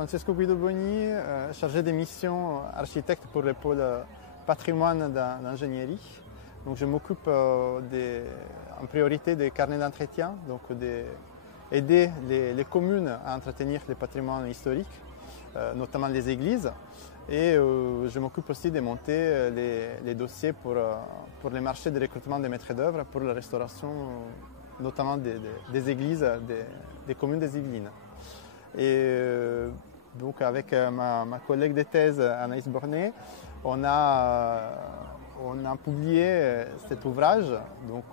Francesco Guido Bogny, chargé des missions architecte pour le pôle patrimoine d'ingénierie. Donc je m'occupe en priorité des carnets d'entretien, donc aider les communes à entretenir les patrimoines historiques, notamment les églises. Et je m'occupe aussi de monter les dossiers pour les marchés de recrutement des maîtres d'œuvre pour la restauration, notamment des églises des communes des Yvelines. Et donc avec ma collègue de thèse Anaïs Bornet, on a publié cet ouvrage, donc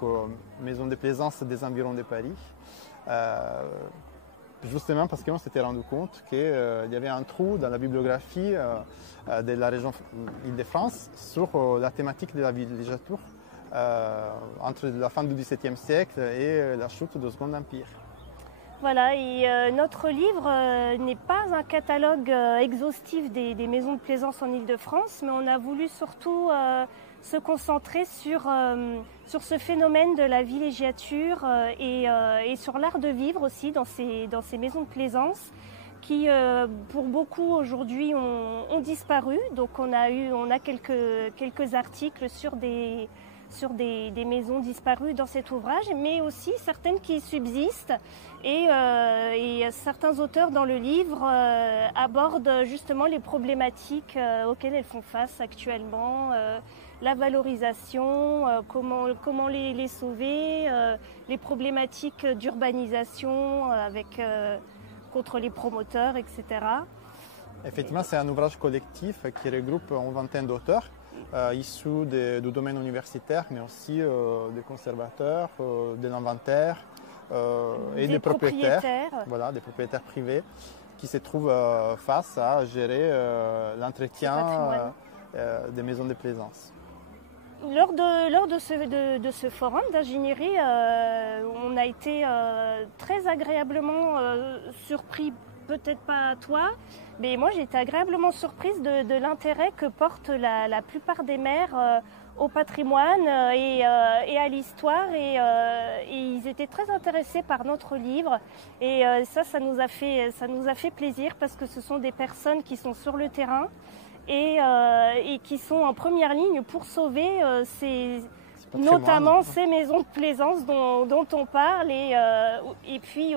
Maison de plaisance des environs de Paris, justement parce qu'on s'était rendu compte qu'il y avait un trou dans la bibliographie de la région Île-de-France sur la thématique de la villégiature entre la fin du XVIIe siècle et la chute du Second Empire. Voilà, et notre livre n'est pas un catalogue exhaustif des maisons de plaisance en Île-de-France, mais on a voulu surtout se concentrer sur ce phénomène de la villégiature et sur l'art de vivre aussi dans ces maisons de plaisance qui, pour beaucoup aujourd'hui, ont disparu. Donc on a quelques articles sur des maisons disparues dans cet ouvrage, mais aussi certaines qui subsistent. Et certains auteurs dans le livre abordent justement les problématiques auxquelles elles font face actuellement, la valorisation, comment les sauver, les problématiques d'urbanisation contre les promoteurs, etc. Effectivement, c'est un ouvrage collectif qui regroupe une vingtaine d'auteurs issus du domaine universitaire, mais aussi des conservateurs, de l'inventaire et des propriétaires. Voilà, des propriétaires privés qui se trouvent face à gérer l'entretien des maisons de plaisance. Lors de ce forum d'ingénierie, on a été très agréablement surpris, peut-être pas toi, mais moi j'ai été agréablement surprise de l'intérêt que portent la plupart des maires au patrimoine et à l'histoire, et ils étaient très intéressés par notre livre, et ça nous a fait plaisir parce que ce sont des personnes qui sont sur le terrain et qui sont en première ligne pour sauver notamment ces maisons de plaisance dont on parle et puis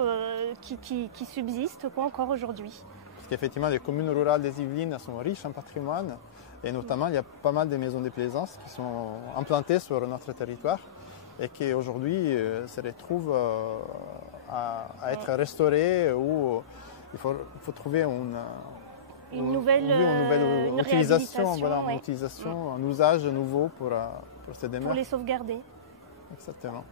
qui subsistent encore aujourd'hui. Parce qu'effectivement, les communes rurales des Yvelines sont riches en patrimoine et notamment il y a pas mal de maisons de plaisance qui sont implantées sur notre territoire et qui aujourd'hui se retrouvent à être restaurées ou il faut trouver une nouvelle utilisation, une utilisation, un usage nouveau pour ces demeures. Pour les sauvegarder. Exactement.